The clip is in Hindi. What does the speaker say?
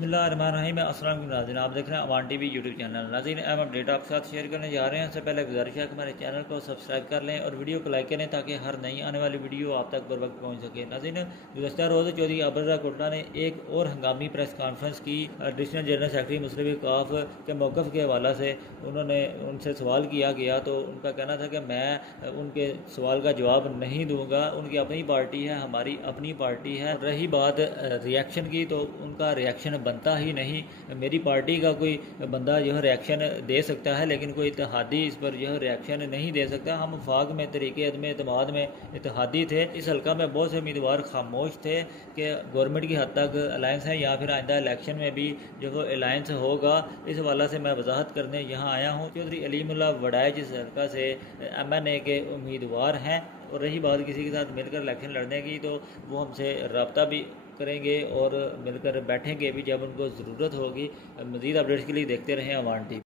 बिस्मिल्लाहिर्रहमानिर्रहीम। अस्सलाम वालेकुम नाज़रीन, आप देख रहे हैं अवान टीवी यूट्यूब चैनल। नाज़रीन, अहम अपडेट आपके साथ शेयर करने जा रहे हैं। इससे पहले गुजारिश है कि हमारे चैनल को सब्सक्राइब कर लें और वीडियो को लाइक करें ताकि हर नई आने वाली वीडियो आप तक बर वक्त पहुँच सके। नाज़रीन, गुज़श्ता रोज़ चौधरी अब्दुल रज़्ज़ाक़ कोटला ने एक और हंगामी प्रेस कॉन्फ्रेंस की। एडिशनल जनरल सेक्रेटरी मुस्लिम लीग काफ के मौक़िफ़ के हवाले से उनसे सवाल किया गया, तो उनका कहना था कि मैं उनके सवाल का जवाब नहीं दूँगा। उनकी अपनी पार्टी है, हमारी अपनी पार्टी है। रही बात रिएक्शन की, तो उनका रिएक्शन बनता ही नहीं। मेरी पार्टी का कोई बंदा जो है रिएक्शन दे सकता है, लेकिन कोई इत्तेहादी इस पर जो है रिएक्शन नहीं दे सकता। हम वफाक में तरीके अदम एतमाद में इत्तेहादी थे। इस हल्का में बहुत से उम्मीदवार खामोश थे कि गवर्नमेंट की हद तक अलायंस है या फिर आइंदा इलेक्शन में भी जो है अलायंस होगा। इस हवाले से मैं वजाहत करने यहाँ आया हूँ। चौधरी अलीमुल्लाह वड़ाई जिस हल्का से MNA के उम्मीदवार हैं, और रही बात किसी के साथ मिलकर इलेक्शन लड़ने की, तो वो हमसे रब्ता भी करेंगे और मिलकर बैठेंगे भी जब उनको ज़रूरत होगी। मज़ीद अपडेट्स के लिए देखते रहें अवान टीवी।